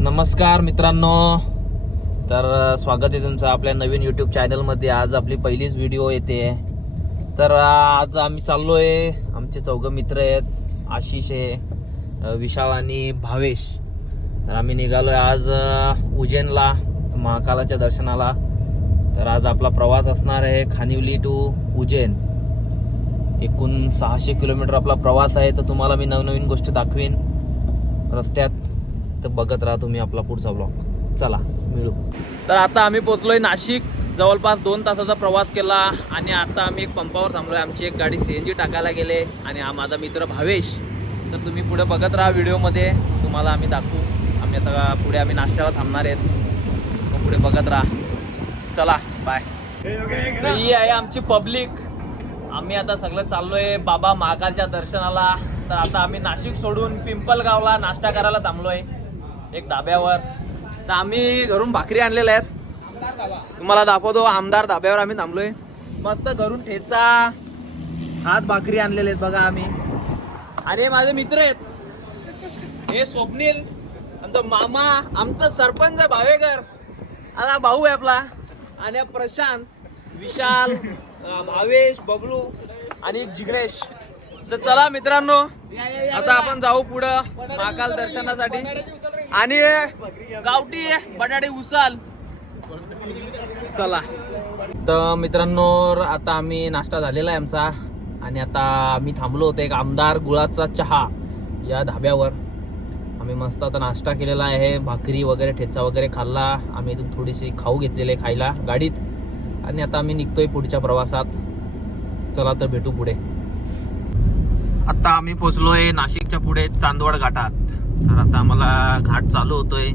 नमस्कार मित्रांनो, तर स्वागत आहे तुमचं आपल्या नवीन यूट्यूब चॅनलमध्ये। आज आपली पहिलीच व्हिडिओ येते। तर आज आम्ही चाललोय, आमचे चौघं मित्र आहेत, आशिष आहे, विशाल आणि भावेश। तर आम्ही निघालोय आज उज्जैनला महाकालाच्या दर्शनाला। तर आज आपला प्रवास असणार आहे खानिवली टू उज्जैन। एकूण 600 किलोमीटर आपला प्रवास आहे। तर तुम्हाला मी नवनवीन गोष्टी दाखवीन रस्त्यात, तर बघत राहा तुम्ही आपला पुढचा ब्लॉग। चला मिळू। तर आता आम्ही पोहोचलोय नाशिक। जवळपास 2 तासाचा प्रवास केला आणि आता आम्ही एक पंपावर थांबलोय। आमची एक गाडी सीएनजी टाकायला गेले आणि हा माझा मित्र भावेश। तर तुम्ही पुढे बघत राहा, व्हिडिओमध्ये तुम्हाला आम्ही दाखवू। आम्ही आता पुढे आम्ही नाश्त्याला थांबणार आहेत, मग पुढे बघत राहा। चला बाय। तर ही आहे आमची पब्लिक। आम्ही आता सगळं चाललोय बाबा महाकालच्या दर्शनाला। तर आता आम्ही नाशिक सोडून पिंपलगावला नाश्ता करायला थांबलोय एक धाब्यावर। तर आम्ही घरून भाकरी आणलेल्या आहेत, तुम्हाला दाखवतो। आमदार धाब्यावर आम्ही थांबलोय, मस्त घरून ठेचा हात भाकरी आणलेले आहेत बघा आम्ही। आणि माझे मित्र आहेत, हे स्वप्नील, आमचा मामा, आमचा सरपंच आहे भावेकर, आता भाऊ आहे आपला, आणि प्रशांत, विशाल, भावेश, बबलू आणि जिग्नेश। तर चला मित्रांनो, आता आपण जाऊ पुढं महाकाल दर्शनासाठी। आणि गावठी बटाटे उसाल, चला। तर मित्रांनो, आता आम्ही नाश्ता झालेला आहे आमचा, आणि आता आम्ही थांबलो होतो एक आमदार गुळाचा चहा या धाब्यावर। आम्ही मस्त आता नाश्ता केलेला आहे, भाकरी वगैरे ठेचा वगैरे खाल्ला। आम्ही इथून थोडीशी खाऊ घेतलेले खायला गाडीत, आणि आता आम्ही निघतोय पुढच्या प्रवासात। चला तर भेटू पुढे। आता आम्ही पोहोचलोय नाशिकच्या पुढे चांदवड घाटात। तर आता आम्हाला घाट चालू होतोय,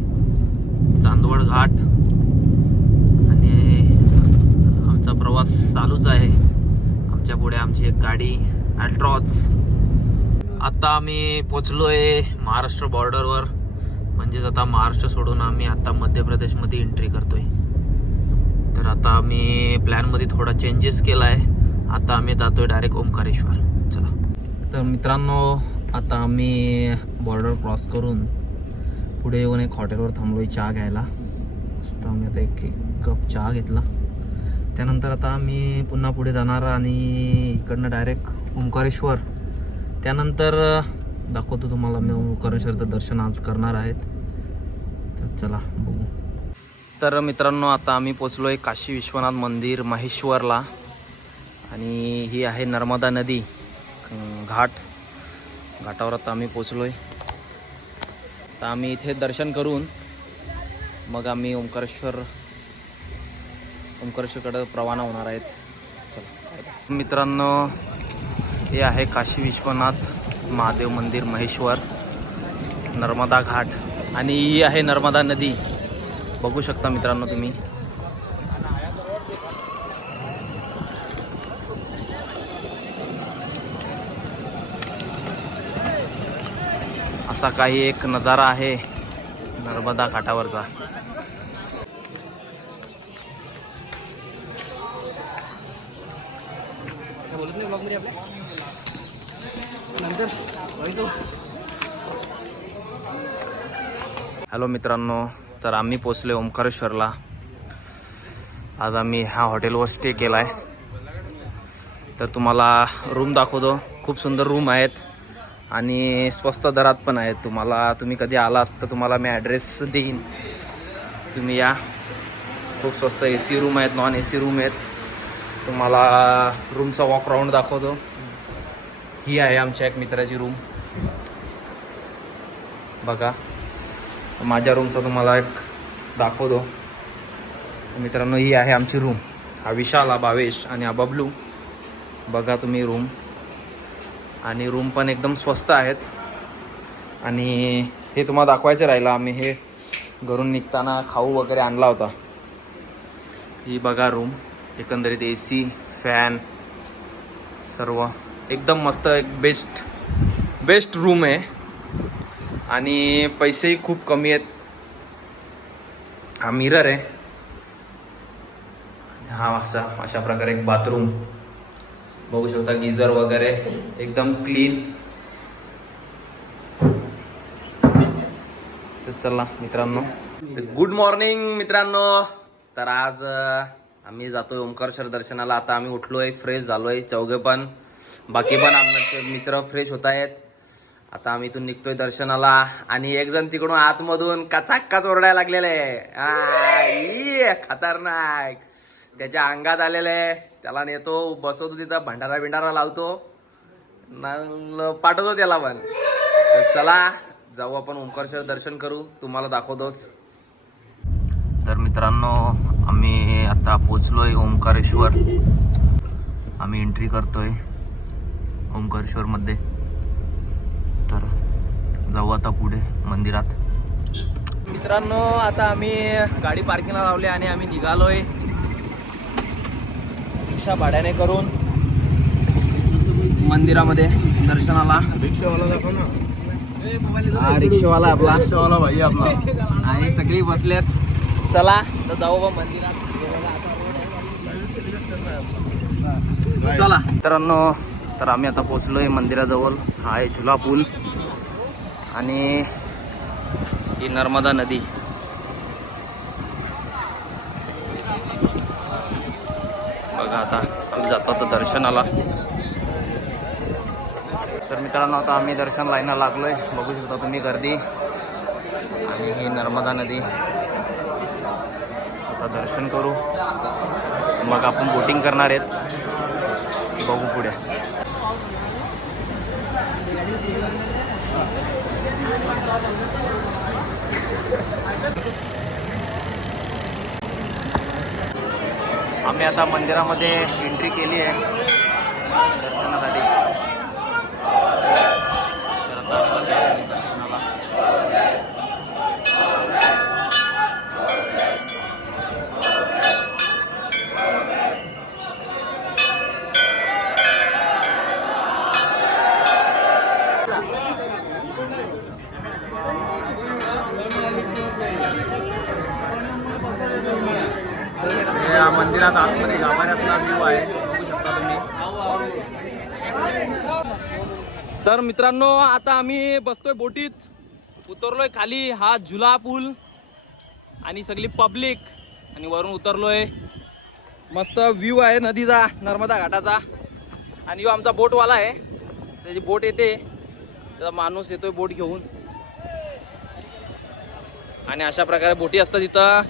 चांदवड घाट, आणि आमचा प्रवास चालूच आहे। आमच्या पुढे आमची एक गाडी अल्ट्रॉज। आता आम्ही पोहोचलोय महाराष्ट्र बॉर्डरवर, म्हणजेच आता महाराष्ट्र सोडून आम्ही आता मध्य प्रदेशमध्ये एंट्री करतोय। तर आता आम्ही प्लॅनमध्ये थोडा चेंजेस केला आहे। आता आम्ही जातोय डायरेक्ट ओंकारेश्वर। चला। तर मित्रांनो, आता आम्ही बॉर्डर क्रॉस करून पुढे येऊन एक हॉटेलवर थांबलोय चहा घ्यायला। तर आम्ही आता एक कप चहा घेतला, त्यानंतर आता आम्ही पुन्हा पुढे जाणार आणि इकडनं डायरेक्ट ओंकारेश्वर। त्यानंतर दाखवतो तुम्हाला मी ओंकारेश्वरचं दर्शन आज करणार आहेत। तर चला बघू। तर मित्रांनो, आता आम्ही पोचलोय काशी विश्वनाथ मंदिर महेश्वरला, आणि ही आहे नर्मदा नदी घाटावर आता आम्ही पोचलोय। तर आम्ही इथे दर्शन करून मग आम्ही ओंकारेश्वरकडे रवाना होणार आहेत। चला मित्रांनो, हे आहे काशी विश्वनाथ महादेव मंदिर महेश्वर, नर्मदा घाट, आणि ही आहे नर्मदा नदी, बघू शकता मित्रांनो तुम्ही। असा काही एक नजारा आहे नर्मदा घाटावरचा। हॅलो मित्रांनो, तर आम्ही पोचले ओंकारेश्वरला। आज आम्ही ह्या हॉटेलवर स्टे केला आहे। तर तुम्हाला रूम दाखवतो, खूप सुंदर रूम आहेत आणि स्वस्त दरात पण आहेत। तुम्ही कधी आलात तर तुम्हाला मी ॲड्रेस देईन, तुम्ही या। खूप स्वस्त AC रूम आहेत, नॉन AC रूम आहेत। तुम्हाला रूमचा वॉक राऊंड दाखवतो। ही आहे आमच्या एक मित्राची रूम, बघा। माझ्या रूमचा तुम्हाला एक दाखवतो मित्रांनो। ही आहे आमची रूम, हा विशाल, हा भावेश आणि हा बबलू, बघा तुम्ही रूम। आणि रूम पण एकदम स्वस्त आहेत। आणि हे तुम्हाला दाखवायचं राहिलं, आम्ही हे घरून निघताना खाऊ वगैरे आणला होता। ही बघा रूम, एकंदरीत AC, फॅन, सर्व एकदम मस्त, एक बेस्ट रूम आहे। आणि पैसेही खूप कमी आहेत। हा मिरर आहे, हा अशा प्रकारे एक बाथरूम बघू शकता, गिझर वगैरे एकदम क्लीन। तर चला मित्रांनो, गुड मॉर्निंग मित्रांनो. तर आज आम्ही जातोय ओंकारेश्वर दर्शनाला. आता आम्ही उठलोय, फ्रेश झालोय चौघे पण, बाकी पण आमचे मित्र फ्रेश होत आहेत. आता आम्ही इथून निघतोय दर्शनाला आणि एक जण तिकडून आतमधून कचाक्काच ओरडायला लागलेले आहे. खतरनाक, त्याच्या अंगात आलेले. त्याला नेतो, बसवतो तिथं, भंडारा लावतो, पाठवतो त्याला पण. तर चला जाऊ आपण ओंकारेश्वर दर्शन करू, तुम्हाला दाखवतोच. तर मित्रांनो, आम्ही आता पोचलोय ओंकारेश्वर. आम्ही एंट्री करतोय ओंकारेश्वर मध्ये. तर जाऊ आता पुढे मंदिरात. मित्रांनो, आता आम्ही गाडी पार्किंगला लावली आणि आम्ही निघालोय रिक्षा भाड्याने करून मंदिरामध्ये दर्शनाला. रिक्षावाला दाखव ना. हा रिक्षावाला आपला, रिक्षावाला भाई आपला. आणि सगळी बसलेत. चला तर जाऊ बा मंदिरात. चला मित्रांनो, तर आम्ही आता पोहोचलोय मंदिराजवळ. हा आहे झुला पूल आणि ही नर्मदा नदी. बघा आता आम्ही जातो आता दर्शनाला. तर मित्रांनो, आता आम्ही दर्शन लाईनला लागलोय. बघू शकता तुम्ही गर्दी. आणि ही नर्मदा नदी. आता दर्शन करू, मग आपण बोटिंग करणार आहेत. बघू पुढे. आम्ही आता मंदिरामध्ये एंट्री केली आहे दर्शनासाठी. या मंदिरात आतमध्ये गाभाऱ्यातला व्ह्यू आहे, बघू शकता तुम्ही. तर मित्रांनो, आता आम्ही बसतोय बोटीत, उतरलोय खाली. हा झुला पूल आणि सगळी पब्लिक, आणि वरून उतरलोय. मस्त व्ह्यू आहे नदीचा, नर्मदा घाटाचा. आणि यो आमचा बोटवाला आहे, त्याची बोट येते, त्याचा माणूस येतोय बोट घेऊन. आणि अशा प्रकारे बोटी असतात तिथं.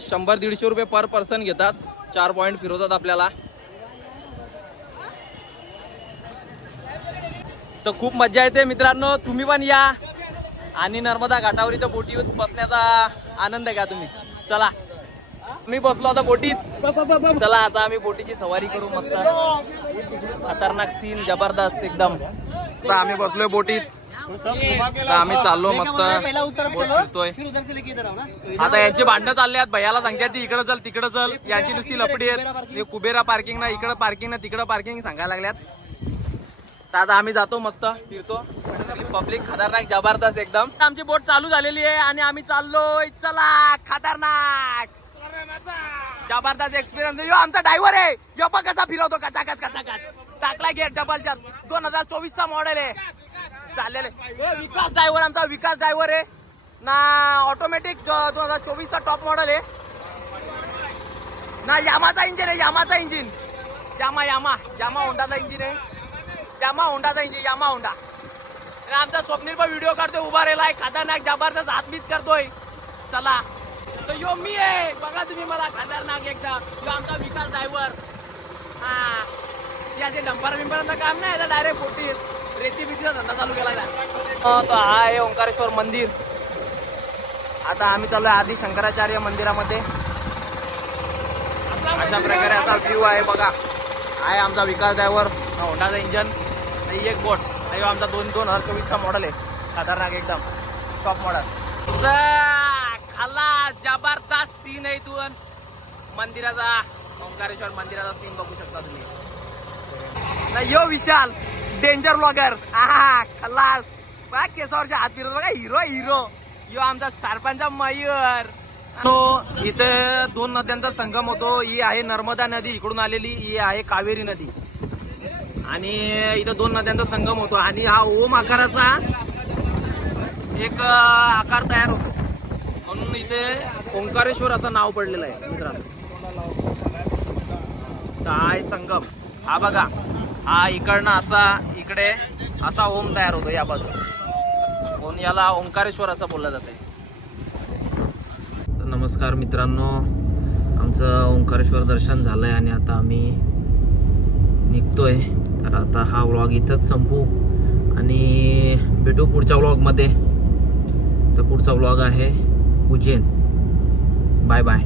100-150 रुपये पर पर्सन घेतात. 4 पॉइंट फिरवतात आपल्याला. तर खूप मजा येते मित्रांनो, तुम्ही पण या आणि नर्मदा घाटावरीच्या बोटीवर बसण्याचा आनंद घ्या तुम्ही. चला, मी बसलो आता बोटीत. चला आता आम्ही बोटीची सवारी करू. मस्त खतरनाक सीन, जबरदस्त एकदम. तर आम्ही बसलोय बोटीत. तर आम्ही चाललो मस्त बोट फिरतोय. आता यांची भांडणं चालले आहेत. भैयाला सांगतात ती इकडे चल तिकडे चल, यांची नुसती लपडी आहेत. कुबेरा पार्किंग ना, इकडे पार्किंग ना, तिकडे पार्किंग सांगायला लागल्यात. तर आता आम्ही जातो, मस्त फिरतो. पब्लिक खतरनाक जबरदस्त एकदम. आमची बोट चालू झालेली आहे आणि आम्ही चाललोय. चला, खतरनाक जबरदस्त एक्सपिरियन्स. यो आमचा ड्रायव्हर आहे, यो पण कसा फिरवतो कचाकच टाकला गेट. डबल 2024चा मॉडेल आहे. चाललेले विकास ड्रायव्हर, आमचा विकास ड्रायव्हर आहे ना. ऑटोमॅटिक 2024चा टॉप मॉडेल आहे ना. यामाचा इंजिन आहे, यामाचा इंजिन. यामा होंडाचा इंजिन आहे. यामा होंडाचा इंजिन, यामा होंडा. आमचा स्वप्नील पण व्हिडिओ काढतोय, उभा राहिलाय, खतरनाक जबरदस्त हातबीत करतोय. चला, तर यो मी आहे, बघा तुम्ही मला, खतरनाक एकदा. यो आमचा विकास ड्रायव्हर. हा, याचे डंपर बिंपरांचं काम नाही, आता डायरेक्ट बोटीत रेती बिटीचा धंदा चालू केला. तो हा आहे ओंकारेश्वर मंदिर. आता आम्ही चाललोय आदि शंकराचार्य मंदिरामध्ये. अशा प्रकारे आता व्ह्यू आहे बघा. आहे आमचा विकास ड्रायव्हर, होंडाचा इंजन आणि एक बोट. आमचा 2024चा मॉडेल आहे, खतरनाक एकदम टॉप मॉडेल. खाला जबरदस्त सीन आहे इथून मंदिराचा. ओंकारेश्वर मंदिराचा सीन बघू शकता तुम्ही. यो विशाल डेंजर ब्लॉगर. खल्लास बघा, केसावरच्या हात फिरत बघा. हिरो. यो आमचा सरपंच मयूर. तो इथे 2 नद्यांचा संगम होतो. ही आहे नर्मदा नदी इकडून आलेली, ही आहे कावेरी नदी. आणि इथं 2 नद्यांचा संगम होतो. आणि हा ओम आकाराचा एक आकार तयार होतो. म्हणून इथे ओंकारेश्वर असं नाव पडलेलं आहे मित्रांनो. काय संगम हा बघा, हा इकडनं असा इकडे असा ओम तयार होतो या बाजूला, म्हणून याला ओंकारेश्वर असं बोललं जाते. तर नमस्कार मित्रांनो, आमचं ओंकारेश्वर दर्शन झालंय आणि आता आम्ही निघतोय. तर आता हा व्लॉग इथंच संपू आणि भेटू पुढच्या व्लॉगमध्ये. तर पुढचा व्लॉग आहे उज्जैन. Bye bye.